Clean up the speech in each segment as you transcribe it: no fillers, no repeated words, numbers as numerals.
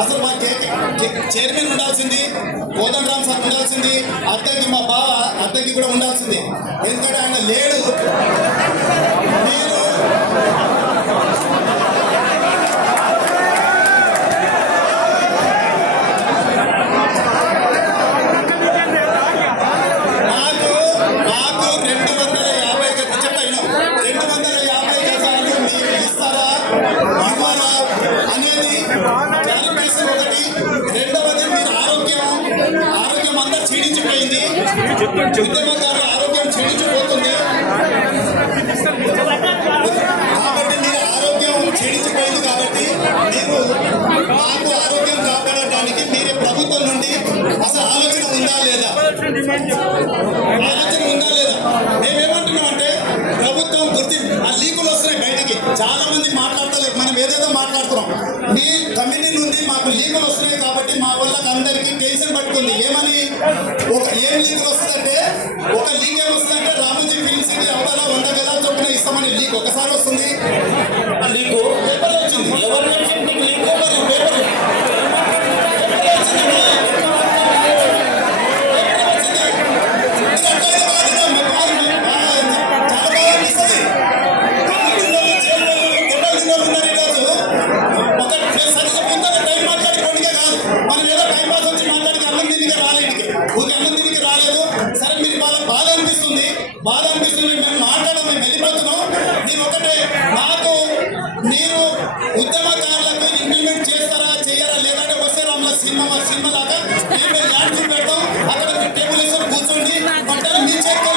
అసలు మా చైర్మన్ ఉండాల్సింది, కోదండరామ్ సార్ ఉండాల్సింది, అద్దెకి మా బావ అద్దెకి కూడా ఉండాల్సింది. ఎందుకంటే ఆయన లేడు. మీరు నాకు 250 గజాలు మీరు ఇస్తారా ఇవ్వరా అనేది క్లారిఫికేషన్ ఒకటి. రెండవది మీరు ఆరోగ్యం అంతా క్షీణించిపోయింది, ఉద్యమకారుల ఆరోగ్యం క్షీణించిపోతుంది. కాబట్టి మీరు ఆరోగ్యం క్షీణించిపోయింది కాబట్టి మీరు మాకు ఆరోగ్యం కాపాడటానికి మీరు ప్రభుత్వం నుండి అసలు ఆలోచన ఉందా లేదా? మేమేమంటున్నామంటే ప్రభుత్వం ఆ లీకులు వస్తున్నాయి బయటికి, చాలా మంది మాట్లాడతలేదు. మనం ఏదేదో మాట్లాడుతున్నాం. మీ కమిటీ నుండి మాకు లీకులు వస్తున్నాయి కాబట్టి మా వాళ్ళకి అందరికీ టెన్షన్ పట్టుకుంది. ఏమని ఏం లీకులు వస్తుందంటే, ఒక లీక్ ఏమొస్తుందంటే రామోజీ ఫిల్మ్ సిటీ అవతల 100 గజాలు చొప్పున ఇస్తామని లీక్ ఒకసారి వస్తుంది. ఆ లీకు పేపర్ వచ్చింది. ఎవరు లీక్ పేపర్ బాధ అనిపిస్తుంది. మేము మాట్లాడడం, మేము వెళ్ళిపోతున్నాం. నేను ఒకటే, నాకు మీరు ఉద్యమకారులకు ఇంప్లిమెంట్ చేస్తారా చేయరా, లేదంటే వస్తే రాముల సినిమా లాగా మేము ల్యాండ్ పెడతాం, అక్కడ టేబుల్ వేసుకొని కూర్చోండి, పంటలు మీ చేతితో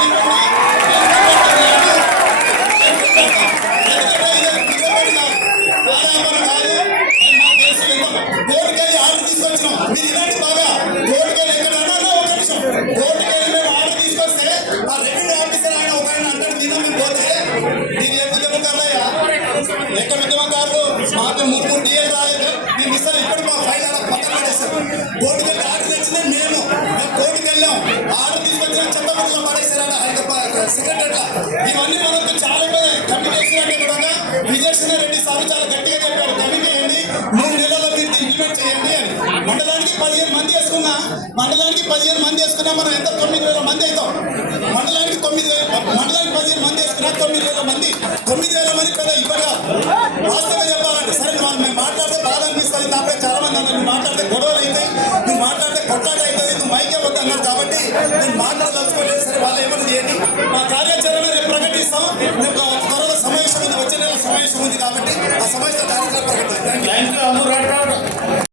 కోర్టుకెళ్ళి ఆర్డర్ తీసుకొచ్చినాం. మీరు ఇలాంటి బాగా కోర్టుకెళ్ళి ఎక్కడన్నా ఒక నిమిషం కోర్టుకెళ్ళి మేము ఆర్డర్ తీసుకొస్తే ఆ రెవెన్యూ ఆఫీసర్ ఆయన ఒక ఆయన అంటాడు నిన్న మేము పోతే దీని ఉద్యమకారులయ్యా ఎక్కడ ఉద్యమకారులు మాకు 3 డిఎల్ రాలేదు, మేము ఇస్తాను ఇక్కడ మా ఫైల్ అలా పక్కన పడేస్తారు. కోర్టుకెళ్ళి ఆర్డర్ తెచ్చింది మేము కోర్టుకు వెళ్ళాం, ఆర్డర్ తీసుకొచ్చిన చట్టబద్ధంలో పడేస్తారట సెక్రటరీ. ఇవన్నీ మనకు చాలా కమిటీ వేసినట్టే కూడా విజయసింహ రెడ్డి సార్ చాలా గట్టిగా చెప్పాడు, కమిటీ వేయండి 3 నెలల్లో మీరు ఇంప్లిమెంట్ చేయండి అని. మండలానికి 15 మంది వేసుకున్నా మనం ఎంత 9,000 మంది అవుతాం. మండలానికి 15 మంది వేసుకున్నా 9,000 మంది పెద్ద ఇవ్వగా వాస్తవంగా చెప్పాలంటే. సరే మేము మాట్లాడితే బాధ అనిపిస్తుంది, నాపై చాలా మంది అన్నారు నువ్వు మాట్లాడితే గొడవలు అవుతాయి, నువ్వు మాట్లాడితే కొట్లాట అవుతుంది, నువ్వు మైకే వద్దు అన్నారు. కాబట్టి నేను మాట్లాడదలుచుకోలేదు. సరే వాళ్ళు ఏమైనా చేయండి, మా కార్యాచరణ రేపు ప్రకటిస్తాం. త్వరలో సమావేశం ఉంది, వచ్చే నెల సమావేశం ఉంది కాబట్టి ఆ సమావేశం కార్యక్రమం ప్రకటిస్తాం.